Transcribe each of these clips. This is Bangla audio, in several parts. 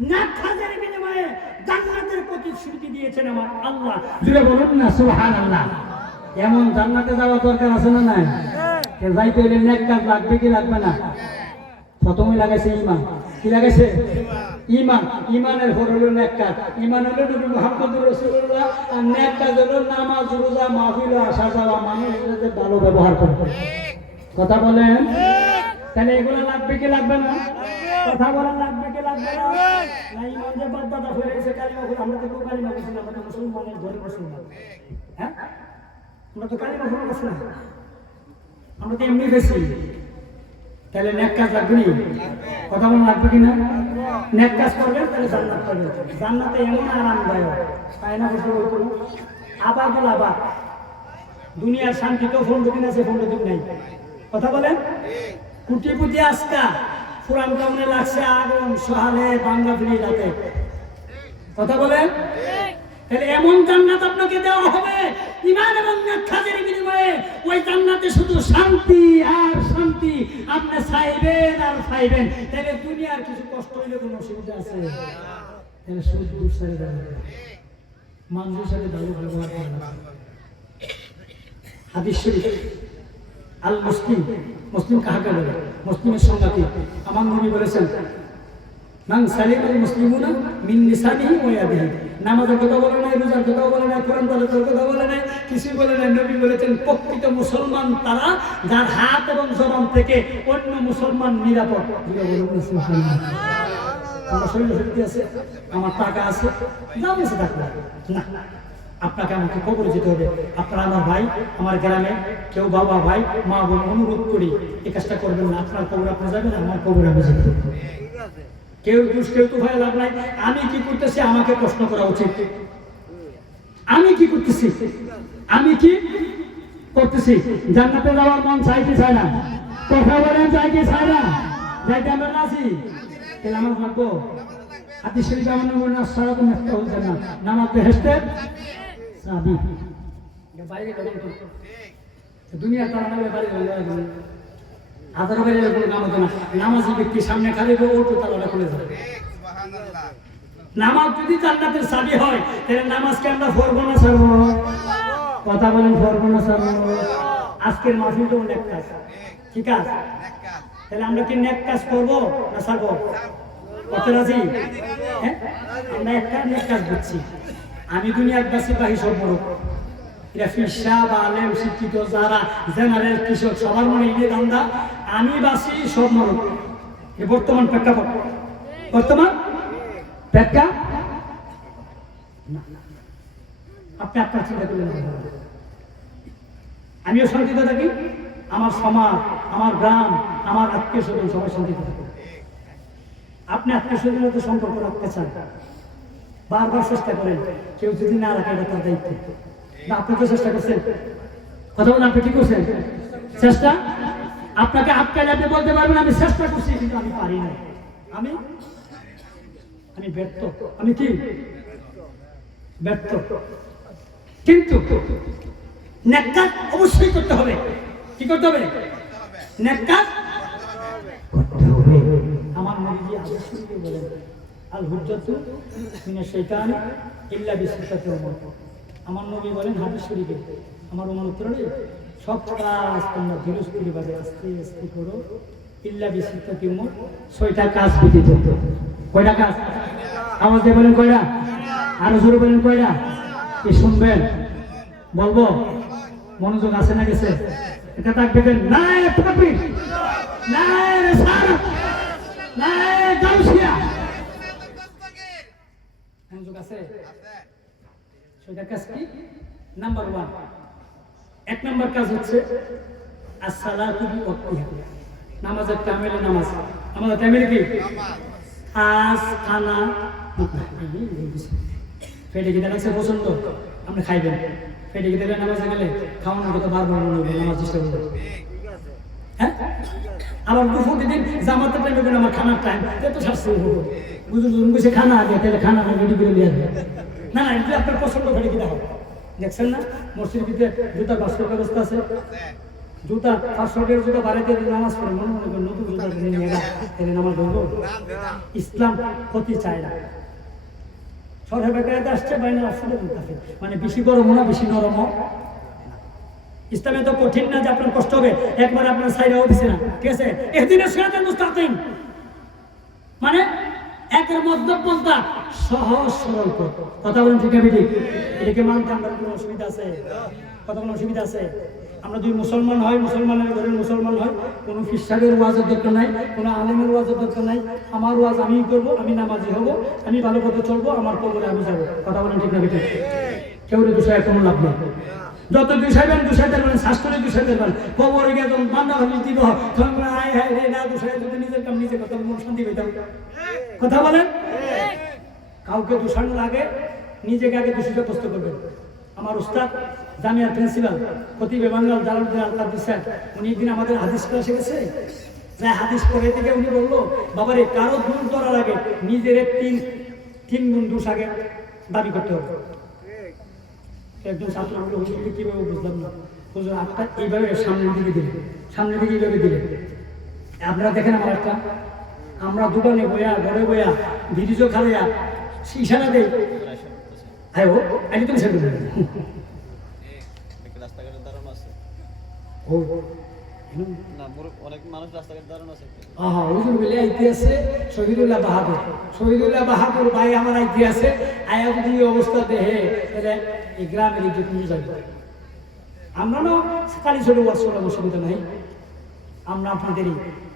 না খাজের বিনিময়ে জান্নাতের প্রতিশ্রুতি দিয়েছেন আমার আল্লাহ। জুড়ে বলুন না সুহান আল্লাহ এমন জান্নাতে যাওয়া দরকার আছে না নাই? কে যাইতে হলে নেক কাজ লাগবে কি লাগবে না? প্রথমে লাগাইছে ইমান কি লাগাইছে? ইমান ইমানের হলো নেক কাজ। ইমান হলো নবী মুহাম্মদ রাসূলুল্লাহ। আর নেক কাজ হলো নামাজ রোজা মাহফিল আসা যাওয়া। মানুষের সাথে ভালো ব্যবহার করবে কথা বলেন? তাহলে এগুলো লাগবে কি লাগবে না? কথা বলা লাগবে কি লাগবে না? না ইমান যে বাপ হয়ে গেছে কালিমা করে আমরা তো কেউ কালিমা করছি না, আমরা মুসলমানের ঘরে মুসলমান হ্যাঁ? আমরা তো কালিমা করে বসি না। আমরা তো এমনি বেশি তাহলে নেক কাজ লাগবে নি? কথা বলা লাগবে কি না? নেক কাজ করবেন, তাহলে জান্নাত পাবেন। জান্নাতে এমন আরামদায়ক। তাই না, বসে বলতো আবাদুল আবাদ দুনিয়ার শান্তি তো ফোন দিন আছে ফোন দিন নাই। কথা বলেন? কুটি পুটি আজকা। পুরান কামনে লাগছে আগুন, সহালে, বাংলা ফিরি রাতে কথা বলেন? তাহলে এমন জান্নাত আপনাকে দেওয়া হবে ইমান এবং খাজের বিনিময়ে ওই জান্নাতে শুধু শান্তি আর শান্তি আপনি চাইবেন আর চাইবেন তাহলে দুনিয়ার কিছু কষ্ট হইলে কোনো অসুবিধা আছে? তাহলে সুদ মানুষের সাথে ভালো হাদিস শরীফ। আল মুসলিম মুসলিম কাহাকে বলে? মুসলিমের সংজ্ঞা কি? আমার নবী বলেছেন, মান সালিম আল মুসলিমুনা মিন লিসানিহি ওয়া ইয়াদিহি। নামাজের কথা বলে নাই, রোজার কথা বলে নাই, কোরআন তেলাওয়াতের কথা বলে নাই কিছু বলে নাই। নবী বলেছেন, প্রকৃত মুসলমান তারা যার হাত এবং জবান থেকে অন্য মুসলমান নিরাপদ। আমার শরীরে শক্তি আছে, আমার টাকা আছে, যা আছে টাকা না। আপনাকে আমাকে কবরে যেতে হবে। আপনারা আমার ভাই, আমার গ্রামে কেউ বাবা, ভাই, মা, বোন অনুরোধ করি এই কাজটা করবেন না। আপনার কবর আপনি যাবেন, আমার কবর আমি যেতে কেউ দুষ, কেউ তো ভয় লাভ নাই। আমি কি করতেছি? আমাকে প্রশ্ন করা উচিত। আমি কি করতেছি? আমি কি করতেছি? জান্নাতে যাওয়ার মন চাই কি চায় না? কথা বলেন চাই কি চায় না? যাইতে আমরা রাজি? তাহলে আমার ভাগ্য। হাতি শরীফ আমার নামাজ বেহেস্তে সাবি। বাইরে তো দুনিয়ার তারা নামে গেলাম হাজারো হতো না। নামাজি ব্যক্তি সামনে খালি খুলে যাবে নামাজ যদি জান্নাতের চাবি হয়, তাহলে নামাজকে আমরা না ছাড়বো? কথা বলেন পড়ব না আজকের মাহফিলটা অনেক কাজ। ঠিক আছে তাহলে আমরা কি নেক কাজ করব না ছাড়বো? কত রাজি? হ্যাঁ? আমরা একটা নেক কাজ বুঝছি আমি দুনিয়ার ফিসা বা আলেম, শিক্ষিত কৃষক, সবার মনে সব এ বর্তমান বর্তমান। আপনি আমিও শান্তিতে থাকি। আমার সমাজ, আমার গ্রাম, আমার আত্মীয় স্বজন সবাই শান্তিতে থাকে আপনি আত্মীয় স্বজনের সম্পর্ক রাখতে চান। বারবার চেষ্টা করেন, কেউ যদি না রাখে এটা তার দায়িত্ব। আপনি তো চেষ্টা করছেন। কথা বলেন, আপনি কি করছেন? চেষ্টা? আপনাকে আটকালে আপনি বলতে পারবেন, আমি চেষ্টা করছি, কিন্তু আমি পারি না আমি? আমি ব্যর্থ। আমি কি? ব্যর্থ। কিন্তু নেকাত অবশ্যই করতে হবে। কি করতে হবে? নেকাত করতে হবে আমার নবীজি অবশ্যই বলেন আল হুজ্জাতু মিনাশ শাইতান ইল্লা বিসিফাতি উমর আমার নবী বলেন হাদিস শরীফে, আমার উমর উত্তরে, সব কাজ তোমরা ধীরস্থির ভাবে আস্তে আস্তে করো, ইল্লা ছয়টা কাজ কয়টা কাজ? আওয়াজ দিয়ে বলেন কয়টা? আরও জোরে বলেন কয়টা? কি শুনবেন। বলব? মনোযোগ আছে না গেছে? এটা থাকবে যে নাই তাকবীর নাই আছে? সেটা কাজ কি? নাম্বার ওয়ান এক নাম্বার কাজ হচ্ছে আসসালাতু বিওয়াক্তিহা নামাজের টাইমে নামাজ। আমাদের টাইমে কি? আজ খানা পেটে গিয়ে লাগছে পছন্দ। আপনি খাইবেন। পেটে গিয়ে দেখলে নামাজে গেলে খাওয়ানোর কথা বারবার মনে হবে, নামাজ চেষ্টা করবেন। হ্যাঁ? আমার দুপুর দিন জামাতের টাইমে আমার খানার টাইম এত শাস্তি বুঝুন বুঝে খানা আগে, তাহলে খানা রেডি করে দিয়ে না না এটা আপনার পছন্দ করে দেখছেন না? মসজিদ ভিতরে বাস্কের ব্যবস্থা আছে। জুতা পাঁচশো টাকার জুতা বাড়িতে নামাজ পড়ে। মনে মনে নতুন জুতা কিনে নিয়ে নামাজ ধরবো ইসলাম ক্ষতি চায় না সরহে বেকায়দা আসছে, বাইনা আসছে বলতেছে মানে বেশি গরম না, বেশি নরম। ইসলামে তো কঠিন না যে আপনার কষ্ট হবে। একবার আপনার সাইডাও দিছে না। ঠিক আছে? এদিনের সিরাতের মুস্তাকিম। মানে একের সহজ সরল কথা বলেন ঠিক এটাকে মানতে আমরা কোনো অসুবিধা আছে? কথা কোনো অসুবিধা আছে? আমরা যদি মুসলমান হয়, মুসলমানের ঘরের মুসলমান হয়, কোনো ওয়াজের দরকার নাই, কোনো ওয়াজের দরকার নাই। আমার ওয়াজ আমিই করব, আমি নামাজি হব, আমি ভালো পথে চলবো, আমার কবরে আমি যাব। কথা বলেন ঠিক না ঠিক কেউ দুশায় কোনো লাভ নেই। যত দুষাইবেন দুষাইতে পারেন শাস্ত্রে দুষাইতে পারেন কবরে গিয়ে ভাবি দিব তখন আয়, হায় রে, না দুষাই যদি নিজের কাম নিজে কথা মন শান্তি পেতাম। কথা বলেন? কাউকে দূষানোর আগে নিজেকে আগে দূষিত প্রস্তুত করবেন। আমার উস্তাদ জামিয়ার প্রিন্সিপাল খতিবে বাঙ্গাল জালালুদ্দিন আল কাদির স্যার উনি একদিন আমাদের হাদিস ক্লাসে গেছে যে হাদিস পড়ে থেকে উনি বলল বাবারে কারও দূর করার আগে নিজের তিন তিন গুণ দোষ আগে দাবি করতে হবে। একজন ছাত্র আমাকে হুজুরকে কীভাবে বুঝলাম না? হুজুর আপনার এইভাবে সামনের দিকে দিলে সামনের দিকে এইভাবে দিলে আপনারা দেখেন আমার একটা আমরা দোকানে বইয়া ঘরে বইয়া ভিডিও খালাইয়া ইশারা দেই। হ্যাঁ ও আগে তুমি সেটা রাস্তাঘাটে দাঁড়ানো আছে ও না অনেক মানুষ রাস্তাঘাটে দাঁড়ানো আছে। আহা হুজুর বলে আইতে আছে শহীদুল্লাহ বাহাদুর। শহীদুল্লাহ বাহাদুর ভাই আমার আইতে আছে আয়া যদি অবস্থা দেহে তাহলে এই গ্রামের ইজ্জত নিয়ে যাবে। আমরা না কালী ছোট ওয়াজ করলাম অসুবিধা নাই। আমরা আপনাদেরই,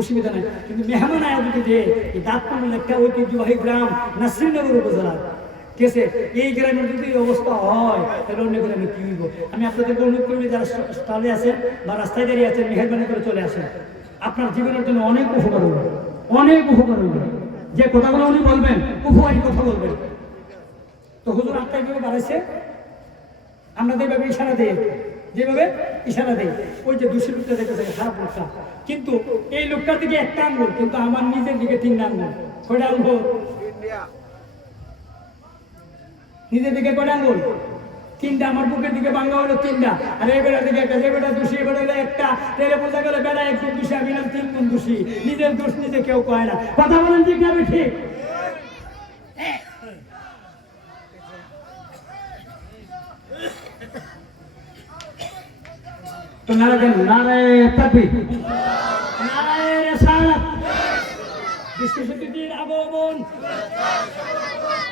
অসুবিধা নাই। কিন্তু মেহমান আয়া যদি দিয়ে এই দাঁতপুর একটা ঐতিহ্যবাহী গ্রাম নাসরিনগর উপজেলা ঠিক আছে? এই গ্রামের যদি অবস্থা হয়, তাহলে অন্য গ্রামে কি হইব? আমি আপনাদেরকে অনুরোধ করি যারা স্টলে আছেন বা রাস্তায় দাঁড়িয়ে আছেন, মেহরবানি করে চলে আসেন। আপনার জীবনের জন্য অনেক উপকার হবে অনেক উপকার হবে যে কথাগুলো উনি বলবেন, উপকারী কথা বলবেন। তো হুজুর কীভাবে বাড়াইছে? আমরা যেভাবে ইশারা দিই যেভাবে ইশারা দিই ওই যে দূষি লোকটা দেখেছে খারাপ লোকটা। কিন্তু এই লোকটার দিকে একটা আঙ্গুল, কিন্তু আমার নিজের দিকে তিনটা আঙ্গুল। কয়টা আঙ্গুল? নিজের দিকে কয়টা আঙ্গুল? তিনটা, আমার বুকের দিকে বাঙ্গা হলো তিনটা। আর এই বেড়া দিকে একটা, যে বেড়া দোষী হলো একটা। তেলে বোঝা গেল বেড়া এক গুণ দোষী, আমি তিন গুণ দোষী। নিজের দোষ নিজে কেউ কয় না। কথা বলেন ঠিক না ঠিক? তো নারা দেন নারায় তাকবীর নারায় রেসালাত বিশ্বসতীর আগমন।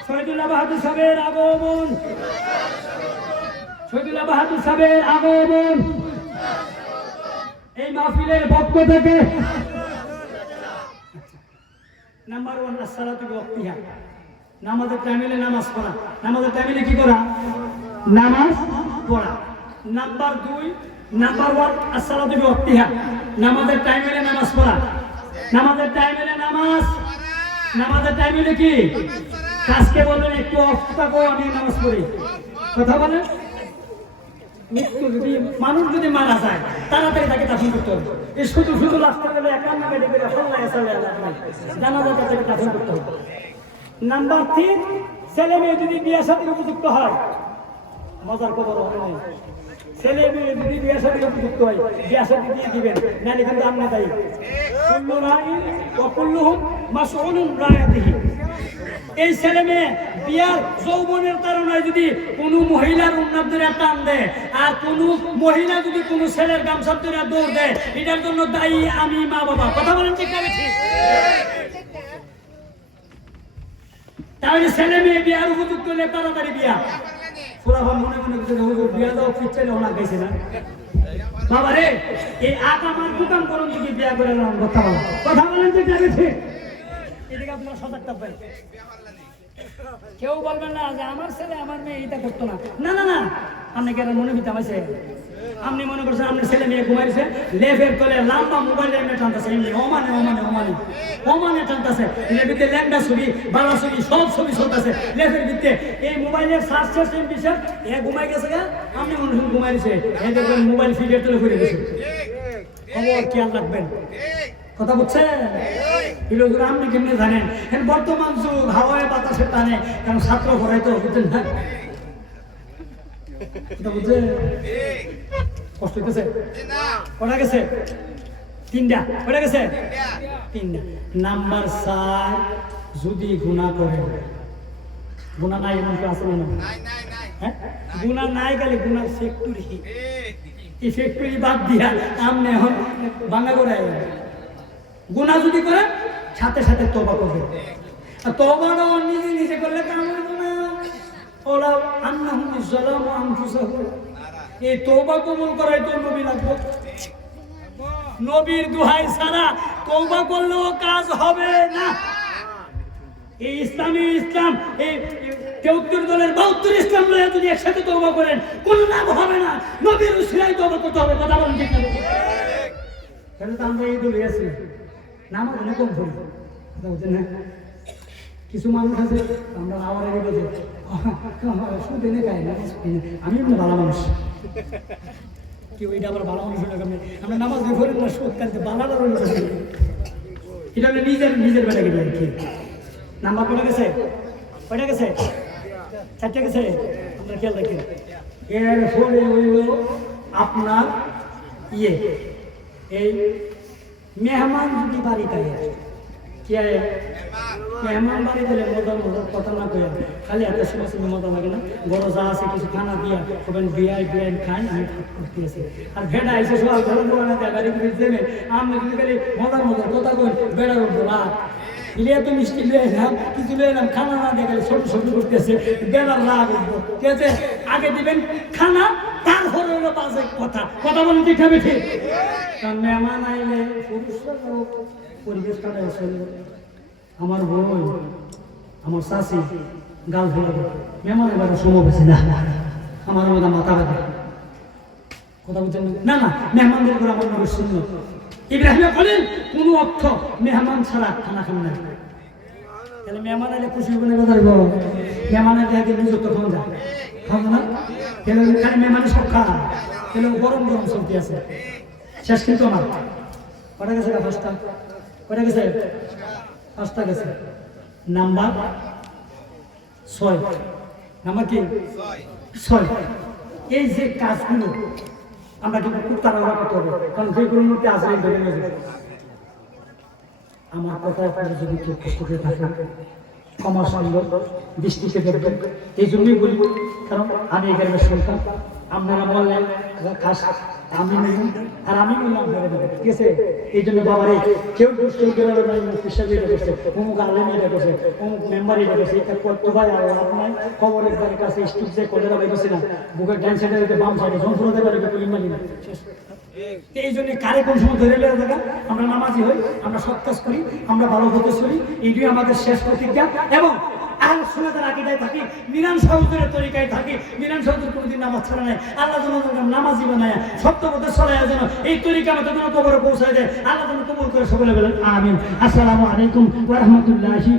শহীদুল্লাহ বাহাদুর সাহেবের আগমন। শহীদুল্লাহ বাহাদুর সাহেবের আগমন। এই মাহফিলের পক্ষ থেকে নাম্বার ওয়ান আসসালাতু বিওয়াক্তিহা নামাজের টাইমে নামাজ পড়া। নামাজের টাইমে কি করা? নামাজ পড়া। নাম্বার দুই নাম্বার ওয়ান আসসালাতু বিওয়াক্তিহা নামাজের টাইমে নামাজ পড়া। নামাজের টাইমে নামাজ। নামাজের টাইমে কি? কাজকে বলবেন, একটু অফ থাকো আমি নামাজ পড়ি। কথা বলেন? মৃত্যু যদি মানুষ যদি মারা যায়, তাড়াতাড়ি তাকে দাফন করতে হবে। শুধু শুধু গেলে কেটে করে হল্লা এসালে জানা যায় তাকে দাফন করতে হবে। নাম্বার তিন ছেলে মেয়ে যদি বিয়ে সাথে উপযুক্ত হয়, মজার খবর হবে ছেলে মেয়ে যদি বিয়ে সাথে উপযুক্ত হয়, বিয়ে সাথে দিয়ে দিবেন। নাহলে কিন্তু আপনি তাই। কুল্লু রাই ও কুল্লুহুম মাসউলুন রায়াতিহি। এই ছেলে মেয়ে বিয়ার যৌবনের তারণায় যদি কোনো মহিলার উন্নত টান দেয়, আর কোনো মহিলা যদি কোনো ছেলের গামছা ধরে দৌড় দেয়, এটার জন্য দায়ী আমি মা বাবা। কথা বলেন ঠিক না ঠিক তাহলে ছেলে মেয়ে বিয়ার উপযুক্ত হলে তাড়াতাড়ি বিয়া। ফুলাফান মনে মনে করছে হুজুর বিয়া দাও ফিরছেন ওনা গেছে না। বাবা রে, এই আট আমার দোকান করুন, যদি বিয়া করে নাম কথা বলো কথা বলেন যে না ঠিক এদিকে আপনারা সজাগ থাকবেন কেউ বলবেন না যে, আমার ছেলে, আমার মেয়ে, এটা করতো না। না না না। আপনি কেন মনে হইতে আমাইছে আপনি মনে করছেন আপনার ছেলে মেয়ে ঘুমাইছে? লেফের তলে লাম্বা মোবাইল এমনি টানতেছে। এমনি ওমানে ওমানে ওমানে ওমানে টানতেছে। ভিতরে ল্যাংডা ছবি, বালা ছবি, সব ছবি চলতেছে। লেফের ভিতরে এই মোবাইলের সার্চ শেষ এমবি শেষ এ ঘুমাই গেছে গা? আপনি মনে হয় ঘুমাইছে? এ দেখবেন মোবাইল ফিডের তলে ঘুরে গেছে। খবর খেয়াল রাখবেন। কথা বুঝছেন? আপনি কেমনি জানেন? বর্তমান যুগ, হাওয়ায় বাতাসে টানে। কারণ ছাত্র পড়াই তো বুঝছেন না কথা বুঝছেন কষ্ট হইতেছে? কটা গেছে? তিনটা। কটা গেছে? তিনটা। নাম্বার চার যদি গুণা করে। গুণা নাই এমন কেউ আছে না হ্যাঁ? গুণা নাই গেলে গুণার ফ্যাক্টরি এই ফ্যাক্টরি বাদ দিয়া আমনে এখন বাংলা করে গুণা যদি করে সাথে সাথে তোবা করবে। আর তোবাটা নিজে নিজে করলে কাম ওরা আন্নাহুম ইসলাম আনফুসাহুম এই তোবা কবুল করাই তো নবী লাগবে। নবীর দুহাই ছাড়া তোবা করলেও কাজ হবে না। এই ইসলামী ইসলাম, এই তেউত্তর দলের বাহাত্তর ইসলাম লয়ে যদি একসাথে তৌবা করেন, কোন লাভ হবে না। নবীর উসিলাই তৌবা করতে হবে, কথা বলেন ঠিক না তাহলে তো আমরা এই দলে আছি। নামাজ অনেক কম পড়ি। কথা বলছেন না? কিছু মানুষ আছে আমরা আমার আগে বলছে শুধু এনে খাই না। আমি এমনি ভালো মানুষ। কেউ এটা আবার ভালো মানুষ হলে কেমনে? আমরা নামাজ দিয়ে না সুদ কালতে বালাটা রইল এটা হলো নিজের নিজের বেটাকে দিয়ে কি? নাম্বার কটা গেছে? কয়টা গেছে? চারটে গেছে? আপনার খেয়াল রাখেন। এর ফলে হইল আপনার ইয়ে এই মেহমান যদি বাড়িতে আয়, কে আয়? মেহমান বাড়ি মজার মজার কথা না কয়ে খালি মজা লাগে না, বড় যা আছে কিছু খানা দিয়া তখন বিয়াই বিয়াই করতে আর ভেড়া এসে সব, ঘরে কথা বেড়ার উঠবো রাত ইলে এত মিষ্টি লয়ে এলাম, কিছু লয়ে খানা না দেখে ছোট ছোট করতেছে বেলার রাগ উঠবো ঠিক আছে আগে দিবেন খানা, তারপরে হলো বাজে কথা। কথা ঠিক হবে ঠিক। মেহমান আইলে তো পরিবেশ কাটায় আসলে আমার বই আমার শাশি গাল ফেলাবে। মেহমান এবার সময় বেশি না আমার মতো মাথা ব্যথা কথা বলছেন না না মেহমানদের করে আমার নবীর শূন্য ইব্রাহিম বলেন কোনো অর্থ মেহমান ছাড়া খানা খান না তাহলে মেহমান এলে খুশি হবে না কথা মেহমান এলে আগে নিজের তো খাওয়া যায় খাব না? তাহলে খালি মেহমানের সব খাওয়া গরম গরম সবজি আছে। শেষ কিন্তু আমার কটা গেছে কটা গেছে? পাঁচটা গেছে। নাম্বার? ছয়। নাম্বার কি? ছয়। এই যে কাজগুলো আমরা কিন্তু খুব তাড়াহুড়া করতে হবে, কারণ যেগুলোর মধ্যে আসলে ধরে আমার কথা আপনারা যদি কেউ কষ্ট করে থাকেন, ক্ষমা সুন্দর, দৃষ্টিতে দেখবেন। এই জন্যই বলি, কারণ আমি এখানে সন্তান। আপনারা বললেন আমি নিলাম আর আমি দেবেন ঠিক আছে? এই জন্য বাবারে, কেউ এটা এটা এটা এটা এটা এই কারে ধরে আমরা নামাজি হই, আমরা সৎ কাজ করি, আমরা ভালো হতে চলি এইটাই আমাদের শেষ প্রতিজ্ঞা। এবং আহ সুনাদের আকিদায় থাকি মিরান সাহুদের তরিকায় থাকি মিরান সাহুদের কোনোদিন নামাজ ছাড়া নাই। আল্লাহ যেন নামাজি বানায়, সত্য পথে চলে যেন এই তরিকা আমাদের যেন কবরে পৌঁছায় দেয়। আল্লাহ যেন কবুল করে সকলে বলেন, আমিন। আসসালামু আলাইকুম ওয়া রাহমাতুল্লাহি